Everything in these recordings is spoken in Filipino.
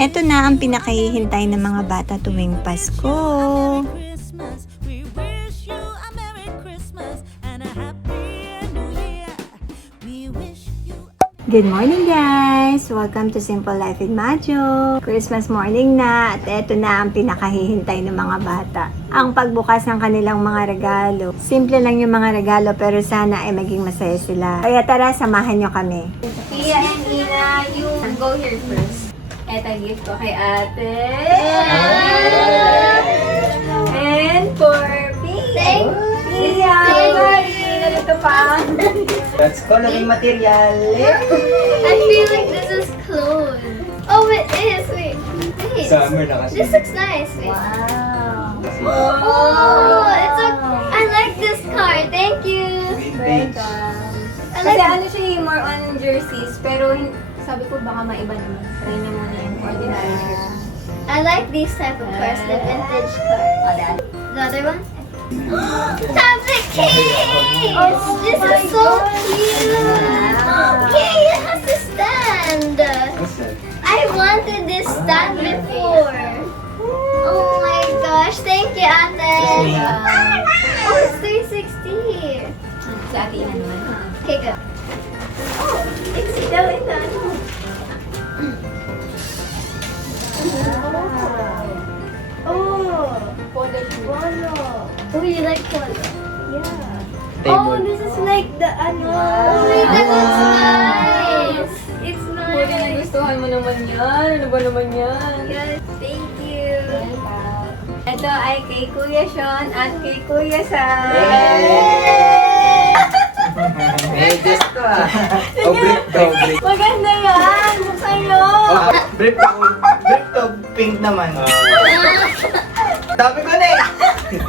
Eto na ang pinakahihintay ng mga bata tuwing Pasko. Good morning guys! Welcome to Simple Life with Majo. Christmas morning na at eto na ang pinakahihintay ng mga bata. Ang pagbukas ng kanilang mga regalo. Simple lang yung mga regalo pero sana ay maging masaya sila. Kaya tara, samahan nyo kami. Pia and Ina, you go here first. Eto, gift ko kay ate. And for Pia. Pia, ito pa. That's coloring material. I feel like this is clothes. Oh, it is. Wait. Summer na kasi. This looks nice. Wait. Wow! Oh, it's a. I like this card. Thank you. Vintage. I Kasi like. ano siya yung more on jerseys, pero sabi ko baka maiba naman. Try na muna yung ordinary shirt. I like these type of cards, the vintage card. The other one? Tablet case! This is so cute! Okay, it has a stand! What's that? I wanted this stand before! Oh my gosh, thank you, ate! Oh, it's 360! Sa atin na naman. Okay, go. Oh, it's still in the... Oh! Polo! Oh, you like polo? Yeah. Oh, this is like the ano. Oh my God, that's nice. It's Pwede na nice. gustuhan mo naman yan. Ano ba naman yan? Yes, thank you. Ito ay kay Kuya Sean at kay Kuya Sam. Just to Oh, brick to, brick. Maganda yan! Buksan nyo! Oh, brick to, pink naman. Sabi ko na eh.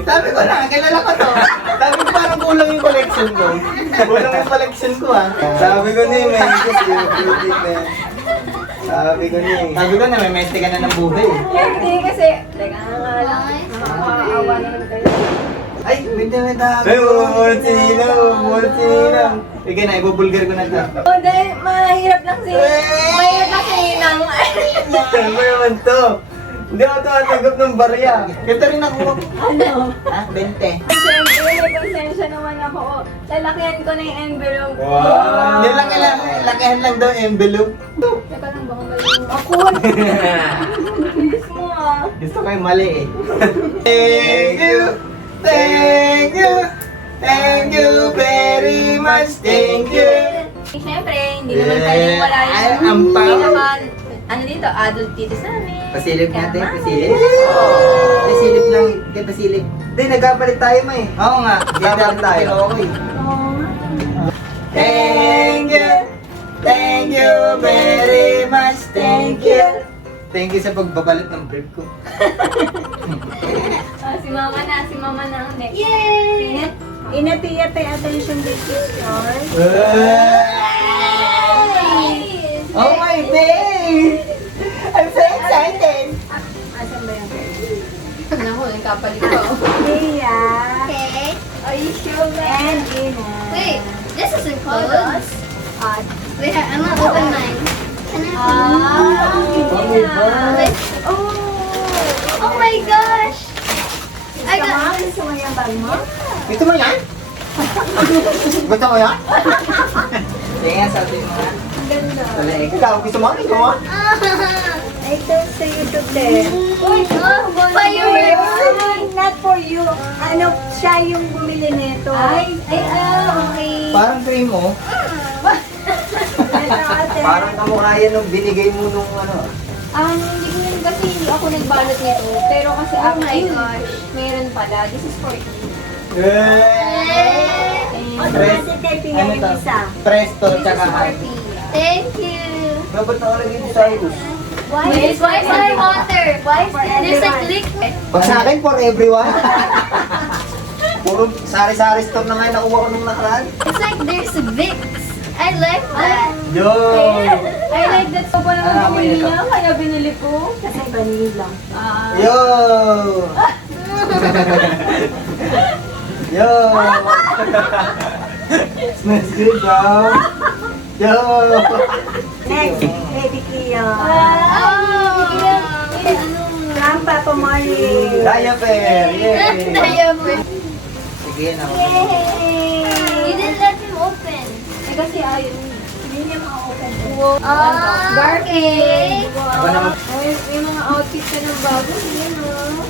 Sabi ko na, kilala ko to. Sabi ko parang kulang yung collection ko. Kulang yung collection ko ah. Sabi ko na eh, may beauty na yan. Sabi ko na, may mente ka na ng buhay eh. Hindi kasi, teka nga lang. Makakaawa naman kayo. Ay, may dami. Ay, Mortino. Ika na, ibubulgar ko na to. Oh, dahil mahirap lang si... Mahirap lang si Ninang. Ano naman to? Hindi ako tatanggap ng barya. Ito rin ako. Ano? Ha? 20. Siyempre, may konsensya naman ako. Oh, lalakihan ko na yung envelope. Hindi lang kailangan. Lakihan lang daw envelope. Teka lang, baka mali mo. Ako! Bilis mo ah. Gusto ko yung mali eh. Thank you. Thank you. Thank you very much. Thank you. Siyempre, hindi naman pwedeng wala Ay, yung ampaw. pinaka, ano dito, adult dito sa amin. Pasilip natin, Kaya, pasilip. Pasilip lang, hindi pasilip. Hindi, nagkapalit tayo ma eh. Oo nga, nagkapalit tayo. Okay. Thank you. Thank you very much. Thank you. Thank you sa pagbabalit ng brief ko. Si mama na ang next. Yay! Inatiya pay attention this picture. Oh my babe! I'm so excited! Asan ba yung Naku, nagkapalit ko. Tia Okay. Are you sure and Ina. Wait, this isn't clothes. At Wait, I'm gonna open mine. Can I? Wait. Oh my gosh! I got this. gusto mo yung bag mo? Gusto mo yan? Gusto mo yan? Kaya sabi mo nga. Ganda. Wala eh. Ikaw, gusto mo? Gusto mo? Ito sa YouTube din. Oh, fireworks! Not for you. Ano, siya yung bumili nito. Okay. Parang cream mo. Ito ate. Parang kamukha yan nung binigay mo nung ano. Hindi ko yun kasi hindi ako nagbalot nito. Pero kasi Oh my ayun, gosh. meron pala. This is for you. Automatic typing Ano yung to? isa. Presto, This is tsaka for hot. Pia. Thank you. Dapat nakalagay yung Cyrus. Why is there water? There's like liquid. Pag sa akin, for everyone. Puro sari-sari store na nga yung nakuha ko nung nakaraan. It's like there's Vicks. I like that. Yo! I like that so pa naman bumili niya, kaya binili ko. Kasi vanilla. Yo! Yo! Smells good, bro. Yo! Next, baby Cleo. Oh, Papa Mari. Diaper! Yay! Diaper. Sige na. Yay! You didn't let him open. Eh, kasi ayun. Hindi niya ma-open. Okay. Ako naman. Ay, may mga outfit ka ng bago. Yan, oh.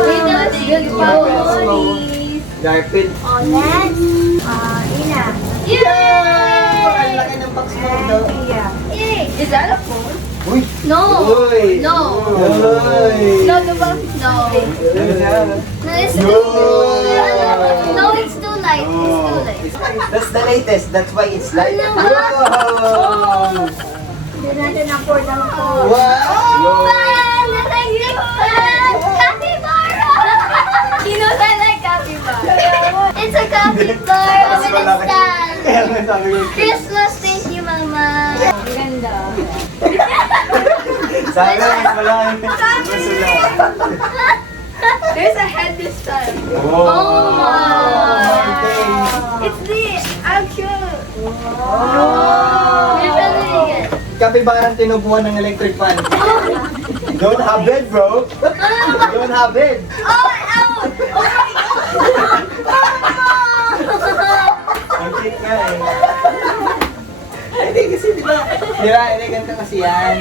Wait, that was good. Boris. Garfield. Oh, next. Ina. Ang Yay! laki ng box mo daw. Iya. Yay! Is that a phone? Uy! No. Uy! No. Uy! No, no. No, it's too No, it's too light. It's too light. That's the latest. That's why it's light. Wow! Hindi natin afford ang phone. Wow! Fan! Electric fan! Capybara! He knows I like capybara. It's a capybara with a stand. Kaya nga sabi ko. Christmas, thank you, Mama. Ang ganda. Sana wala. Masula. There's a head this time. Oh my. It's the actual. Oh! Literally it. Kapibarang tinubuan ng electric fan. Don't have it, bro. Don't have it. Oh, ow! Ang cute nga eh. Hindi kasi hindi ganito kasi yan.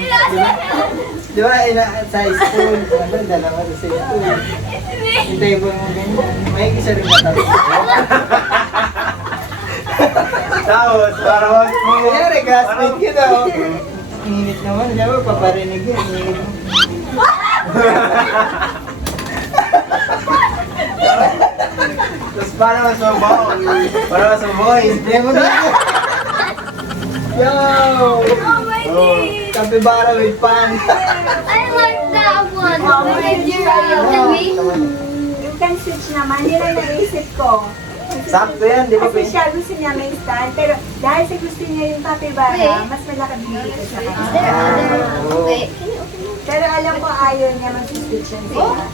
Di ba, sa school, ano, dalawa sa school. Hintayin mo mo ganyan. May isa rin katabi. Tapos, para mangyayari, classmate ka daw. Init naman, di ba, paparinig yan. Init mo. Tapos para mas mabaho. Para mas mabaho, isplay mo na. Yo! Oh my days! Capybara with pan. I like that one. Oh my Can we? You can switch naman. Yun ang naisip ko. Sakto yan, di ba? Kasi siya gusto niya may stand, pero dahil sa gusto niya yung capybara, Wait. mas malaki bigay ko sa Is kanya. there other? Oh. Wait, can you open it? Pero alam ko ayaw niya mag-switch yan sila. Oh.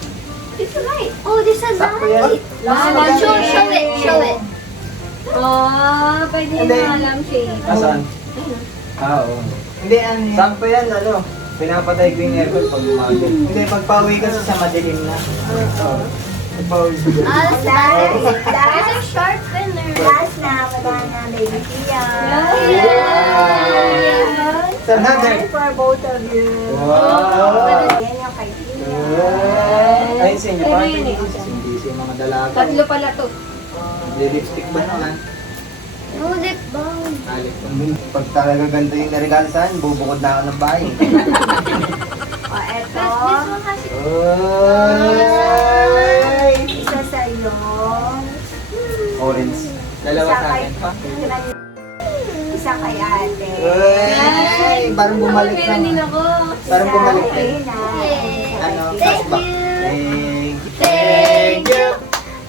It's a light. Oh, this has Sakto yan. light. Show it, show it. Oh, pwede Hindi. na alam shape. Asan? Oo. Hindi, ano yan? Sakto yan, ano? Pinapatay ko yung aircon pag umaga. Hindi, pagpauwi kasi sa madilim na. Oo. Pagpauwi ko dun. Ah, that's nice. There's a Last, sharpener. last na, wala na, baby Tia. Yeah. It's another. For both of you. Wow! Yan yung kay Tia. Ayun sa inyo, Pero parang yun eh. hindi siya mga dalaga. Tatlo pala to. Lipstick ba naman? No lip balm. Pag talaga ganito yung naregalo sa akin, bubukod na ako ng bahay. O, eto. This one has Oy! Isa sa iyo. Orange. Dalawa Isa sa kay akin pa. Isa kay ate. Uy! Parang bumalik na. Meron din ako. Parang bumalik Isa kay na. Ina. Ano? Thank Flashback. you. Thank you.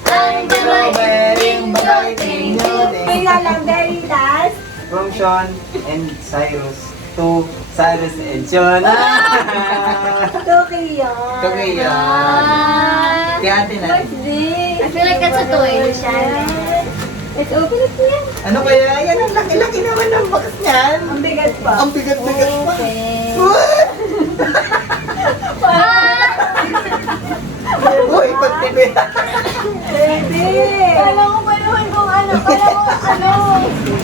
Ang Strawberry bagay ninyo. May lalang very last. From Sean and Cyrus to Cyrus and Sean. Tuki yun. Tuki yun. Ah. Kaya ate natin. I feel like that's a toy. Let's open it yan. Ano kaya? Yan ang laki-laki naman ng box niyan. Ang bigat pa. Ang bigat-bigat pa. Okay. Uy, pagtibig. Baby. Kala ko pa naman kung ano. Kala ko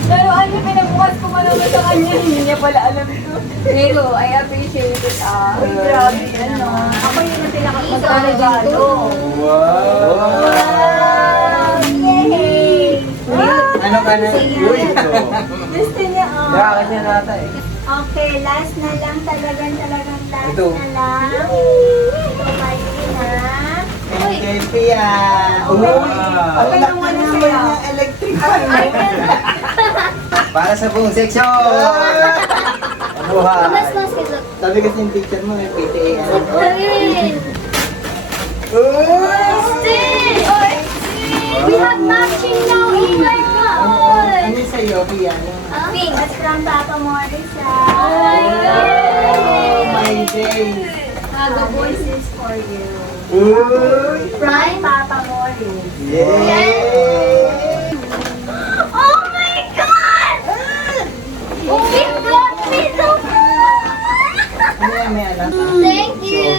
Pero ano, pinabukas ko pa naman sa kanya. Hindi niya pala alam ito. Pero, I appreciate it. Uy, grabe. Ano? Ako yung pinakapagkakalo. Wow. Yay! Ano ka na? Uy, ito. Gusto niya, oh. Kaya kanya nata eh. Okay, last na lang. Talagang last Ito. na lang. Ito kay Ina. And kay Pia. Uy, ang laki naman ng electric fan. Para sa buong section. Buha. Mas look. Sabi kasi yung picture mo, may PTA. Ayun. Uy! Stay! We have matching now. Oh my God. Ano yung sa'yo, Pia? Pink. That's from Papa Morris, Oh my Oh my God. days. The voice is for you. Uy! From Papa Morris. Yay! Oh my God. We got me so Ano yan, may alam? Thank you.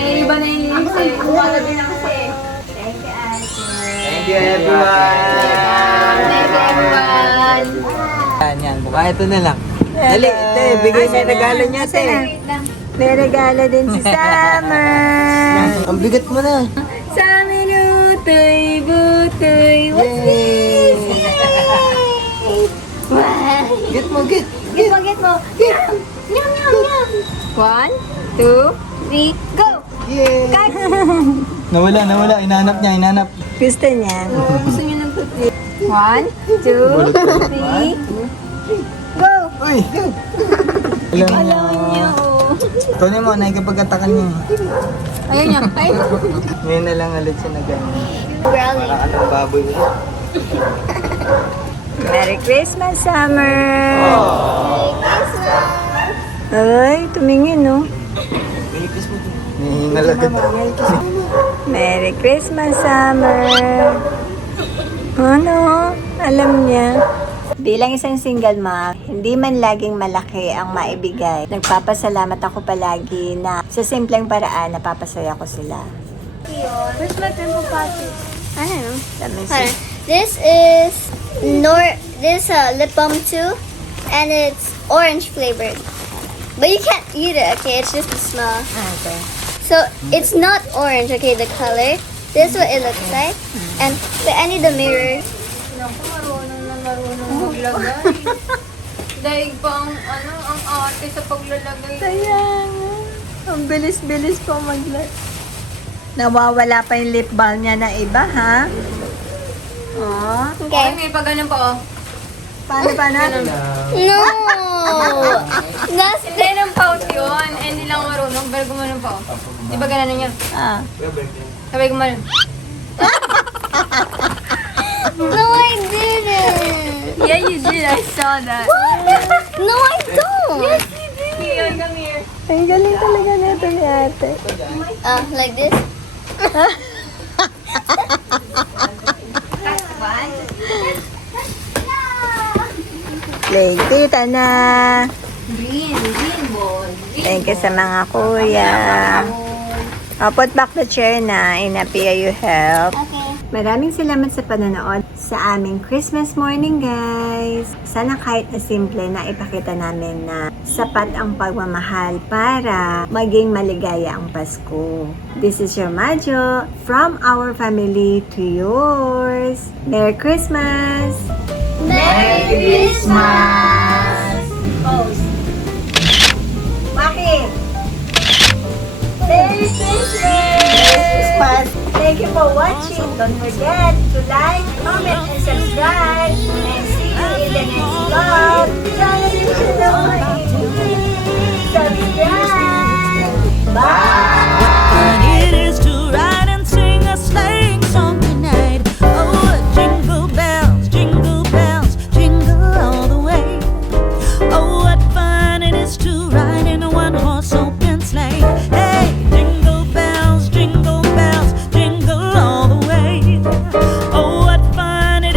Eh, iba na yung linis eh. Umagabi na kasi eh. Thank you, Ate. Thank you, everyone. Thank you, everyone. Yan. Buka ito na lang. Dali, te, bigay niya yung regalo niya, te. Wait lang. May regalo din si Summer. Ang bigat mo na. Sa minutoy, butoy, what's this? Wow. Get mo, get. Get mo, get mo. Yum, yum, yum. 1, 2, 3, go! Yay! Nawala. Inanap niya. Gusto niya. Gusto niyo ng tuti. 1, 2, 3, go! Uy! Alam niya, oh. Kunin mo, nakikipagkatakan niya. Ayun niya. Ay. Ngayon na lang ulit siya na ganyan. Brownie. Para ka ng baboy ulit. Merry Christmas, Summer! Christmas. Ay, tumingin, no? Hihingal agad. Merry Christmas, Summer! Ano? Alam niya. Bilang isang single mom, hindi man laging malaki ang maibigay. Nagpapasalamat ako palagi na sa simpleng paraan napapasaya ko sila. Where's my pimple patches? Ano? Let me Hold see. on. This is this lip balm too, and it's orange flavored. But you can't eat it, okay? It's just the smell. Okay. So it's not orange, okay? The color. This is what it looks like. And but I need the mirror. Naku, marunong maglagay. Daig pa ang ate sa paglalagay. Kaya nga. Ang bilis-bilis po Nawawala pa yung lip balm niya na iba, ha? Oh. Okay, Okay. may pa ganun pa oh. Paano? No, that's Hindi ng pout yun. Eh, hindi lang marunong. Pero gumanon pa oh. Di ba ganun niya? Ah. Sabay gumanon. no, I didn't. Yeah, you did. I saw that. No, I don't. Here, come here. Ang galing talaga nito ni ate. Like this. Play tita na. Green ball. Thank you sa mga kuya. I'll put back the chair na. Inapia you help. Okay. Maraming salamat sa panonood sa aming Christmas morning, guys. Sana kahit na simple na ipakita namin na sapat ang pagmamahal para maging maligaya ang Pasko. This is your Majo, from our family to yours. Merry Christmas! Merry Christmas. Pose. Bakit? Merry Christmas! Thank you for watching. Don't forget to like, comment, and subscribe. And see you in the next vlog.